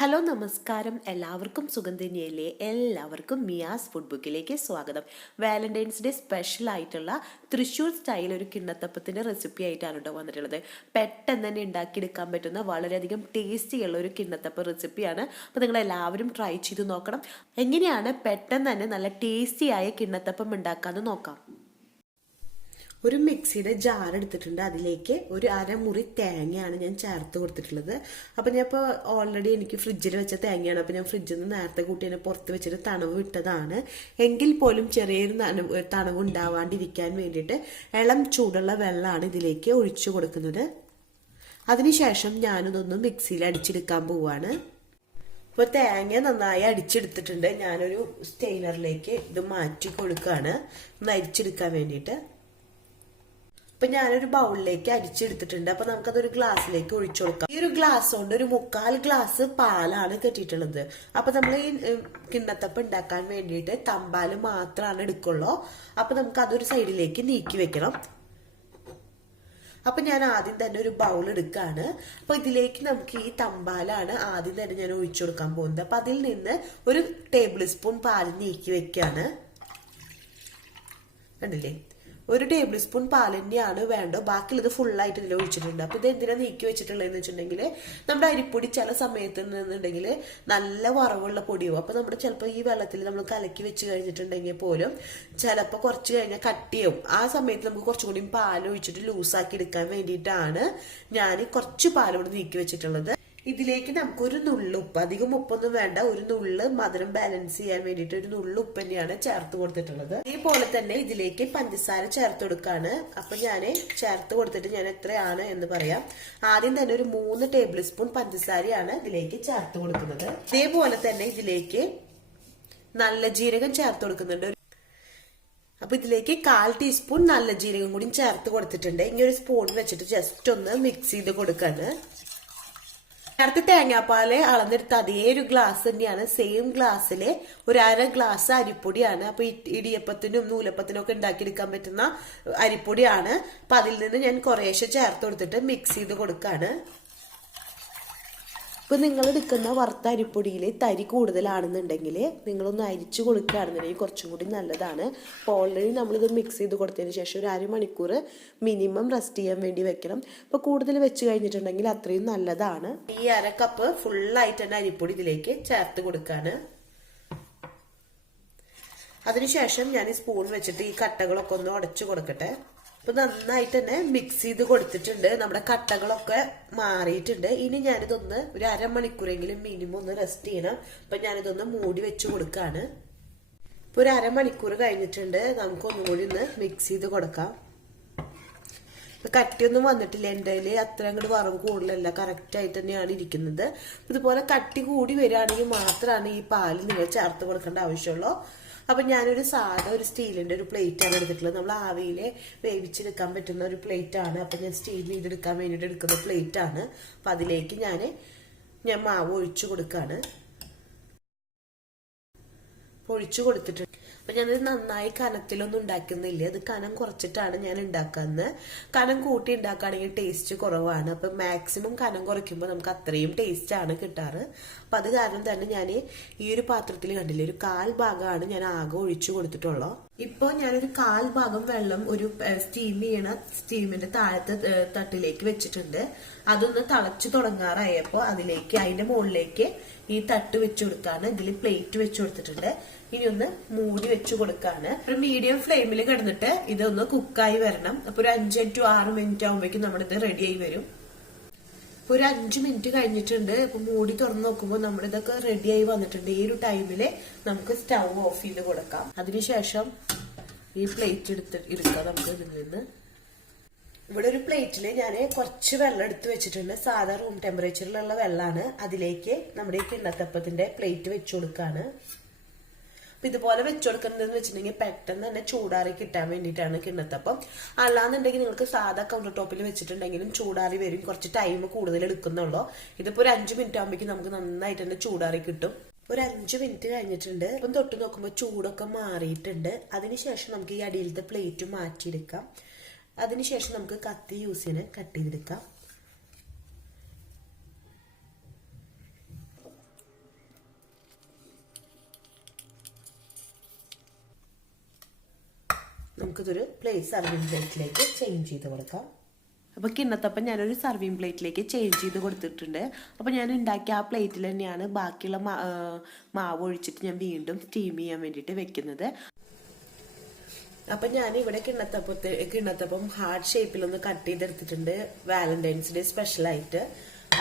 Hello നമസ്കാരം, എല്ലാവർക്കും സുഖം തന്നെയല്ലേ? എല്ലാവർക്കും മിയാസ് ഫുഡ് ബുക്കിലേക്ക് സ്വാഗതം. വാലന്റൈൻസ് ഡേ സ്പെഷ്യൽ ആയിട്ടുള്ള തൃശ്ശൂർ സ്റ്റൈൽ ഒരു കിണ്ണത്തപ്പത്തിൻ്റെ റെസിപ്പി ആയിട്ടാണ് കേട്ടോ വന്നിട്ടുള്ളത്. പെട്ടെന്ന് തന്നെ ഉണ്ടാക്കിയെടുക്കാൻ പറ്റുന്ന വളരെയധികം ടേസ്റ്റിയുള്ള ഒരു കിണ്ണത്തപ്പ റെസിപ്പിയാണ്. അപ്പോൾ നിങ്ങൾ എല്ലാവരും ട്രൈ ചെയ്ത് നോക്കണം. എങ്ങനെയാണ് പെട്ടെന്ന് തന്നെ നല്ല ടേസ്റ്റിയായ കിണ്ണത്തപ്പം ഉണ്ടാക്കാമെന്ന് നോക്കാം. ഒരു മിക്സിയുടെ ജാർ എടുത്തിട്ടുണ്ട്. അതിലേക്ക് ഒരു അരമുറി തേങ്ങയാണ് ഞാൻ ചേർത്ത് കൊടുത്തിട്ടുള്ളത്. അപ്പം ഞാൻ ഇപ്പോൾ ഓൾറെഡി എനിക്ക് ഫ്രിഡ്ജിൽ വെച്ച തേങ്ങയാണ്. അപ്പം ഞാൻ ഫ്രിഡ്ജിൽ നിന്ന് നേരത്തെ കൂട്ടി തന്നെ പുറത്ത് വെച്ചിട്ട് തണവ് വിട്ടതാണ്. എങ്കിൽ പോലും ചെറിയൊരു തണവ് ഉണ്ടാവാണ്ടിരിക്കാൻ വേണ്ടിയിട്ട് ഇളം ചൂടുള്ള വെള്ളമാണ് ഇതിലേക്ക് ഒഴിച്ചു കൊടുക്കുന്നത്. അതിനുശേഷം ഞാനിതൊന്ന് മിക്സിയിൽ അടിച്ചെടുക്കാൻ പോവാണ്. ഇപ്പോൾ തേങ്ങ നന്നായി അടിച്ചെടുത്തിട്ടുണ്ട്. ഞാനൊരു സ്റ്റെയിനറിലേക്ക് ഇത് മാറ്റി കൊടുക്കുകയാണ് ഒന്ന് അരിച്ചെടുക്കാൻ വേണ്ടിയിട്ട്. അപ്പൊ ഞാനൊരു ബൗളിലേക്ക് അരിച്ചെടുത്തിട്ടുണ്ട്. അപ്പൊ നമുക്കതൊരു ഗ്ലാസ്സിലേക്ക് ഒഴിച്ചു കൊടുക്കാം. ഈ ഒരു ഗ്ലാസ് കൊണ്ട് ഒരു 1/4 ഗ്ലാസ് പാലാണ് കെട്ടിയിട്ടുള്ളത്. അപ്പൊ നമ്മൾ ഈ കിണ്ണത്തപ്പം ഉണ്ടാക്കാൻ വേണ്ടിയിട്ട് തമ്പാല് മാത്രമാണ് എടുക്കുള്ളൂ. അപ്പൊ നമുക്ക് അതൊരു സൈഡിലേക്ക് നീക്കി വെക്കണം. അപ്പൊ ഞാൻ ആദ്യം തന്നെ ഒരു ബൗൾ എടുക്കുകയാണ്. അപ്പൊ ഇതിലേക്ക് നമുക്ക് ഈ തമ്പാലാണ് ആദ്യം തന്നെ ഞാൻ ഒഴിച്ചു കൊടുക്കാൻ പോകുന്നത്. അപ്പൊ അതിൽ നിന്ന് ഒരു ടേബിൾ സ്പൂൺ പാല് നീക്കി വെക്കുകയാണ്. കണ്ടില്ലേ? ഒരു ടേബിൾ സ്പൂൺ പാൽ തന്നെയാണ് വേണ്ടത്. ബാക്കിയുള്ളത് ഫുള്ളായിട്ട് ഇതിൽ ഒഴിച്ചിട്ടുണ്ട്. അപ്പൊ ഇത് എന്തിനാ നീക്കി വെച്ചിട്ടുള്ളതെന്ന് വെച്ചിട്ടുണ്ടെങ്കിൽ നമ്മുടെ അരിപ്പൊടി ചില സമയത്ത് നിന്നുണ്ടെങ്കിൽ നല്ല വറവുള്ള പൊടിയാവും. അപ്പൊ നമ്മുടെ ചിലപ്പോൾ ഈ വെള്ളത്തിൽ നമ്മൾ കലക്കി വെച്ച് കഴിഞ്ഞിട്ടുണ്ടെങ്കിൽ പോലും ചിലപ്പോൾ കുറച്ച് കഴിഞ്ഞാൽ കട്ടിയാവും. ആ സമയത്ത് നമുക്ക് കുറച്ചും കൂടി പാൽ ഒഴിച്ചിട്ട് ലൂസാക്കി എടുക്കാൻ വേണ്ടിയിട്ടാണ് ഞാൻ കുറച്ച് പാലോട് നീക്കി വെച്ചിട്ടുള്ളത്. ഇതിലേക്ക് നമുക്കൊരു നുള്ളുപ്പ്, അധികം ഉപ്പൊന്നും വേണ്ട, ഒരു നുള്ള് മധുരം ബാലൻസ് ചെയ്യാൻ വേണ്ടിയിട്ട് ഒരു നുള്ളുപ്പ് തന്നെയാണ് ചേർത്ത് കൊടുത്തിട്ടുള്ളത്. അതേപോലെ തന്നെ ഇതിലേക്ക് പഞ്ചസാര ചേർത്ത് കൊടുക്കാണ്. അപ്പൊ ഞാൻ ചേർത്ത് കൊടുത്തിട്ട് ഞാൻ എത്രയാണ് എന്ന് പറയാം. ആദ്യം തന്നെ ഒരു 3 ടേബിൾ സ്പൂൺ പഞ്ചസാരയാണ് ഇതിലേക്ക് ചേർത്ത് കൊടുക്കുന്നത്. അതേപോലെ തന്നെ ഇതിലേക്ക് നല്ല ജീരകം ചേർത്ത് കൊടുക്കുന്നുണ്ട്. അപ്പൊ ഇതിലേക്ക് 1/4 ടീസ്പൂൺ നല്ല ജീരകം കൂടി ചേർത്ത് കൊടുത്തിട്ടുണ്ട്. ഇനി ഒരു സ്പൂൺ വെച്ചിട്ട് ജസ്റ്റ് ഒന്ന് മിക്സ് ചെയ്ത് കൊടുക്കാണ്. നേരത്തെ തേങ്ങാപ്പാല് അളന്നെടുത്ത അതേ ഒരു ഗ്ലാസ് തന്നെയാണ്. സെയിം ഗ്ലാസ്സില് ഒരു 1/2 ഗ്ലാസ് അരിപ്പൊടിയാണ്. അപ്പൊ ഇടിയപ്പത്തിനും നൂലപ്പത്തിനും ഒക്കെ ഉണ്ടാക്കിയെടുക്കാൻ പറ്റുന്ന അരിപ്പൊടിയാണ്. അപ്പൊ അതിൽ നിന്ന് ഞാൻ കുറേശ്ശെ ചേർത്ത് കൊടുത്തിട്ട് മിക്സ് ചെയ്ത് കൊടുക്കാണ്. ഇപ്പൊ നിങ്ങൾ എടുക്കുന്ന വറുത്ത അരിപ്പൊടിയിൽ തരി കൂടുതലാണെന്നുണ്ടെങ്കിൽ നിങ്ങളൊന്ന് അരിച്ചു കൊടുക്കുകയാണെന്നുണ്ടെങ്കിൽ കുറച്ചും കൂടി നല്ലതാണ്. അപ്പോൾ ഓൾറെഡി നമ്മളിത് മിക്സ് ചെയ്ത് കൊടുത്തതിന് ശേഷം ഒരു 1/2 മണിക്കൂർ മിനിമം റെസ്റ്റ് ചെയ്യാൻ വേണ്ടി വെക്കണം. അപ്പോൾ കൂടുതൽ വെച്ച് കഴിഞ്ഞിട്ടുണ്ടെങ്കിൽ അത്രയും നല്ലതാണ്. ഈ 1/2 കപ്പ് ഫുള്ളായിട്ട് തന്നെ അരിപ്പൊടി ഇതിലേക്ക് ചേർത്ത് കൊടുക്കാണ്. അതിനുശേഷം ഞാൻ ഈ സ്പൂൺ വെച്ചിട്ട് ഈ കട്ടകളൊക്കെ ഒന്ന് ഉടച്ചു കൊടുക്കട്ടെ. അപ്പൊ നന്നായിട്ട് തന്നെ മിക്സ് ചെയ്ത് കൊടുത്തിട്ടുണ്ട്. നമ്മുടെ കട്ടകളൊക്കെ മാറിയിട്ടുണ്ട്. ഇനി ഞാനിതൊന്ന് ഒരു 1/2 മണിക്കൂറെങ്കിലും മിനിമം ഒന്ന് റെസ്റ്റ് ചെയ്യണം. അപ്പൊ ഞാനിതൊന്ന് മൂടി വെച്ച് കൊടുക്കാണ്. ഇപ്പൊ ഒരു 1/2 മണിക്കൂർ കഴിഞ്ഞിട്ടുണ്ട്. നമുക്ക് ഒന്നുകൂടി ഒന്ന് മിക്സ് ചെയ്ത് കൊടുക്കാം. കട്ടിയൊന്നും വന്നിട്ടില്ല. എൻ്റെ കയ്യിൽ അത്ര അങ്ങോട്ട് വറവ് കൂടുതലല്ല, കറക്റ്റ് ആയിട്ട് തന്നെയാണ് ഇരിക്കുന്നത്. ഇതുപോലെ കട്ടി കൂടി വരികയാണെങ്കിൽ മാത്രമാണ് ഈ പാല് നിങ്ങൾ ചേർത്ത് കൊടുക്കേണ്ട ആവശ്യമുള്ളൂ. അപ്പൊ ഞാനൊരു സാധാ ഒരു സ്റ്റീലിന്റെ ഒരു പ്ലേറ്റ് ആണ് എടുത്തിട്ടുള്ളത്. നമ്മൾ ആവിയിലെ വേവിച്ചെടുക്കാൻ പറ്റുന്ന ഒരു പ്ലേറ്റ് ആണ്. അപ്പൊ ഞാൻ സ്റ്റീൽ ചെയ്തെടുക്കാൻ വേണ്ടിയിട്ട് എടുക്കുന്ന പ്ലേറ്റ് ആണ്. അപ്പൊ അതിലേക്ക് ഞാൻ മാവ് ഒഴിച്ചു കൊടുക്കാണ്. ഒഴിച്ചു കൊടുത്തിട്ടുണ്ട്. അപ്പൊ ഞാനത് നന്നായി കനത്തിലൊന്നും ഉണ്ടാക്കുന്നില്ല. അത് കനം കുറച്ചിട്ടാണ് ഞാൻ ഉണ്ടാക്കുന്നത്. കനം കൂട്ടി ഉണ്ടാക്കുകയാണെങ്കിൽ ടേസ്റ്റ് കുറവാണ്. അപ്പൊ മാക്സിമം കനം കുറയ്ക്കുമ്പോൾ നമുക്ക് അത്രയും ടേസ്റ്റ് ആണ് കിട്ടാറ്. അപ്പൊ അത് കാരണം തന്നെ ഞാൻ ഈ ഒരു പാത്രത്തിൽ കണ്ടില്ലേ, ഒരു 1/4 ഭാഗമാണ് ഞാൻ ആകെ ഒഴിച്ചു കൊടുത്തിട്ടുള്ളൂ. ഇപ്പൊ ഞാനൊരു 1/4 ഭാഗം വെള്ളം ഒരു സ്റ്റീം ചെയ്യണ സ്റ്റീമിന്റെ താഴത്തെ തട്ടിലേക്ക് വെച്ചിട്ടുണ്ട്. അതൊന്ന് തിളച്ചു തുടങ്ങാറായപ്പോ അതിലേക്ക് അതിന്റെ മുകളിലേക്ക് ഈ തട്ട് വെച്ചു കൊടുക്കാണ്. ഇതിൽ പ്ലേറ്റ് വെച്ചു കൊടുത്തിട്ടുണ്ട്. ഇനി ഒന്ന് മൂടി വെച്ചു കൊടുക്കാണ്. ഒരു മീഡിയം ഫ്ലെയിമിൽ കിടന്നിട്ട് ഇതൊന്ന് കുക്കായി വരണം. അപ്പൊ ഒരു 5 to 6 മിനിറ്റ് ആകുമ്പോഴേക്കും നമ്മുടെ ഇത് റെഡി ആയി വരും. ഇപ്പൊ ഒരു 5 മിനിറ്റ് കഴിഞ്ഞിട്ടുണ്ട്. ഇപ്പൊ മൂടി തുറന്ന് നോക്കുമ്പോൾ നമ്മുടെ ഇതൊക്കെ റെഡി ആയി വന്നിട്ടുണ്ട്. ഈ ഒരു ടൈമില് നമുക്ക് സ്റ്റൗ ഓഫ് ചെയ്ത് കൊടുക്കാം. അതിനുശേഷം ഈ പ്ലേറ്റ് എടുക്കാം നമുക്ക് ഇതിൽ നിന്ന്. ഇവിടെ ഒരു പ്ലേറ്റില് ഞാൻ കുറച്ച് വെള്ളം എടുത്ത് വെച്ചിട്ടുണ്ട്. സാധാ റൂം ടെമ്പറേച്ചറിലുള്ള വെള്ളമാണ്. അതിലേക്ക് നമ്മുടെ ഈ കിണ്ണത്തപ്പത്തിന്റെ പ്ലേറ്റ് വെച്ചു കൊടുക്കാണ്. അപ്പൊ ഇതുപോലെ വെച്ചുകൊടുക്കുന്നതെന്ന് വെച്ചിട്ടുണ്ടെങ്കിൽ പെട്ടെന്ന് തന്നെ ചൂടാറി കിട്ടാൻ വേണ്ടിയിട്ടാണ് കിണ്ണത്തപ്പം. അല്ലാന്നുണ്ടെങ്കിൽ നിങ്ങൾക്ക് സാധാ കൗണ്ടർ ടോപ്പിൽ വെച്ചിട്ടുണ്ടെങ്കിലും ചൂടാറി വരും. കുറച്ച് ടൈം കൂടുതൽ എടുക്കുന്നുള്ളൂ. ഇതിപ്പോ ഒരു 5 മിനിറ്റ് ആകുമ്പോഴേക്കും നമുക്ക് നന്നായിട്ട് തന്നെ ചൂടാറി കിട്ടും. ഒരു 5 മിനിറ്റ് കഴിഞ്ഞിട്ടുണ്ട്. ഇപ്പം തൊട്ട് നോക്കുമ്പോൾ ചൂടൊക്കെ മാറിയിട്ടുണ്ട്. അതിനുശേഷം നമുക്ക് ഈ അടിയിലത്തെ പ്ലേറ്റ് മാറ്റിയെടുക്കാം. അതിനുശേഷം നമുക്ക് കത്തി യൂസ് ചെയ്യാൻ കട്ട് ചെയ്തെടുക്കാം. നമുക്കിതൊരു സർവിങ് പ്ലേറ്റിലേക്ക് ചേഞ്ച് ചെയ്ത് കൊടുക്കാം. അപ്പോൾ കിണ്ണത്തപ്പം ഞാനൊരു സർവിങ് പ്ലേറ്റിലേക്ക് ചേഞ്ച് ചെയ്ത് കൊടുത്തിട്ടുണ്ട്. അപ്പോൾ ഞാൻ ഉണ്ടാക്കിയ ആ പ്ലേറ്റിൽ തന്നെയാണ് ബാക്കിയുള്ള മാവ് ഒഴിച്ചിട്ട് ഞാൻ വീണ്ടും സ്റ്റീം ചെയ്യാൻ വേണ്ടിയിട്ട് വെക്കുന്നത്. അപ്പം ഞാൻ ഇവിടെ കിണ്ണത്തപ്പം ഹാർട്ട് ഷേപ്പിലൊന്ന് കട്ട് ചെയ്തെടുത്തിട്ടുണ്ട്, വാലന്റൈൻസ് ഡേ സ്പെഷ്യലായിട്ട്.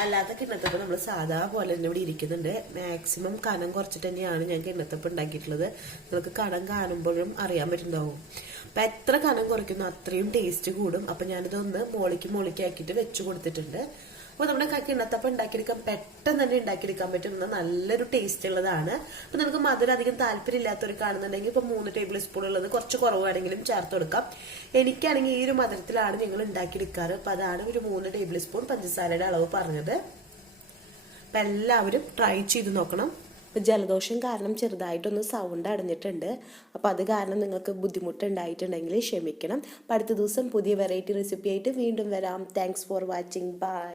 അല്ലാത്ത കിണ്ണത്തപ്പം നമ്മൾ സാധാ പോലെ തന്നെ ഇവിടെ ഇരിക്കുന്നുണ്ട്. മാക്സിമം കനം കുറച്ചിട്ട് തന്നെയാണ് ഞാൻ കിണ്ണത്തപ്പം ഉണ്ടാക്കിയിട്ടുള്ളത്. നിങ്ങൾക്ക് കനം കാണുമ്പോഴും അറിയാൻ പറ്റുന്നുണ്ടാവും. അപ്പം എത്ര കനം കുറയ്ക്കുന്നു അത്രയും ടേസ്റ്റ് കൂടും. അപ്പം ഞാനിതൊന്ന് മോളിക്ക് ആക്കിയിട്ട് വെച്ച് കൊടുത്തിട്ടുണ്ട്. അപ്പോൾ നമ്മുടെ കിണ്ണത്തപ്പം ഉണ്ടാക്കിയെടുക്കാൻ പെട്ടെന്ന് തന്നെ ഉണ്ടാക്കിയെടുക്കാൻ പറ്റുന്ന നല്ലൊരു ടേസ്റ്റ് ഉള്ളതാണ്. അപ്പോൾ നിങ്ങൾക്ക് മധുരം അധികം താല്പര്യം ഇല്ലാത്തവർ കാണുന്നുണ്ടെങ്കിൽ ഇപ്പോൾ 3 ടേബിൾ സ്പൂൺ ഉള്ളത് കുറച്ച് കുറവാണെങ്കിലും ചേർത്ത് കൊടുക്കാം. എനിക്കാണെങ്കിൽ ഈ ഒരു മധുരത്തിലാണ് ഞങ്ങൾ ഉണ്ടാക്കിയെടുക്കാറ്. അപ്പോൾ അതാണ് ഒരു 3 ടേബിൾ സ്പൂൺ പഞ്ചസാരയുടെ അളവ് പറഞ്ഞത്. അപ്പം എല്ലാവരും ട്രൈ ചെയ്ത് നോക്കണം. ജലദോഷം കാരണം ചെറുതായിട്ടൊന്ന് സൗണ്ട് അടഞ്ഞിട്ടുണ്ട്. അപ്പോൾ അത് കാരണം നിങ്ങൾക്ക് ബുദ്ധിമുട്ടുണ്ടായിട്ടുണ്ടെങ്കിൽ ക്ഷമിക്കണം. അപ്പോൾ അടുത്ത ദിവസം പുതിയ വെറൈറ്റി റെസിപ്പി ആയിട്ട് വീണ്ടും വരാം. Thanks for watching. ബൈ.